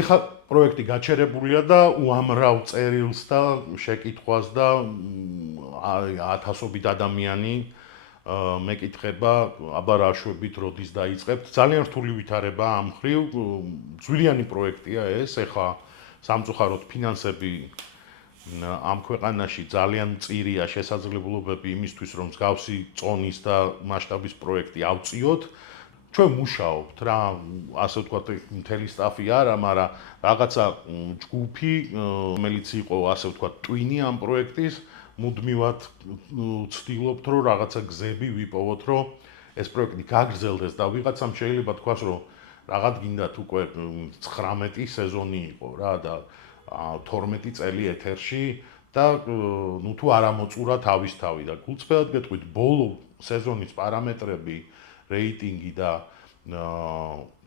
ეხლა პროექტი გაჩერებულია და უამრავ წერილს და შეკითხვას და ათასობით ადამიანი მეკითხება, აბა რა შვებით როდის დაიწყებთ. ძალიან რთული ვითარება ამ ხრივ, ძვირიანი პროექტია ეს, ეხლა სამწუხაროდ ფინანსები ამ ქვეყანაში ძალიან მწირია შესაძლებლობები იმისთვის, რომ მსგავსი წონის და მასშტაბის პროექტი ავწიოთ. ჩვენ მუშაობთ რა, ასე ვთქვათ, მთელი სტაფი არა, მაგრამ რაღაცა ჯგუფი, რომელიც იყო, ასე ვთქვათ, ტვინი ამ პროექტის, მუდმივად ვცდილობთ, რომ რაღაცა გზები ვიპოვოთ, რომ ეს პროექტი გაგრძელდეს და ვიღაცამ შეიძლება თქვას, რომ რაღაც გინდათ უკვე 19 სეზონი იყო რა და 12 წელი ეთერში და ნუ თუ არ ამოწურა თავისთავი და გულწრფელად გეტყვით, ბოლო სეზონის პარამეტრები, რეიტინგი და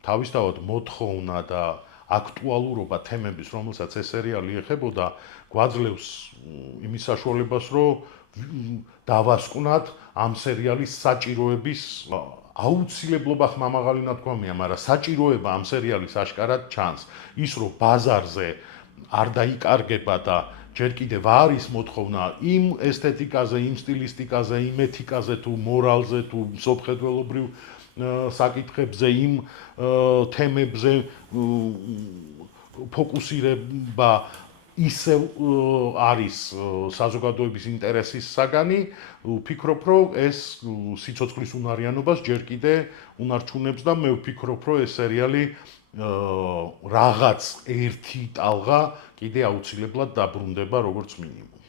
თავისთავად მოთხოვნა და აქტუალურობა თემების, რომელსაც ეს სერიალი ეხებოდა, გვაძლევს იმის საშუალებას, რომ დავასკვნათ ამ სერიალის საჭიროების აუცილებლობა ხმამაღალი ნათქვამია, მაგრამ საჭიროება ამ სერიალის აშკარად ჩანს. ის რომ ბაზარზე არ დაიკარგება და ჯერ კიდევ არის მოთხოვნა იმ ესთეტიკაზე, იმ სტილისტიკაზე, იმ ეთიკაზე თუ მორალზე თუ მსოფლმხედველობრივ საკითხებზე, იმ თემებზე ფოკუსირება ისევ არის საზოგადოების ინტერესის საგანი, ვფიქრობ, რომ ეს სიცოცხლის უნარიანობას ჯერ კიდე უნარჩუნებს და მე ვფიქრობ, რომ ეს სერიალი რაღაც ერთი ტალღა კიდე აუცილებლად დაბრუნდება როგორც მინიმუმ.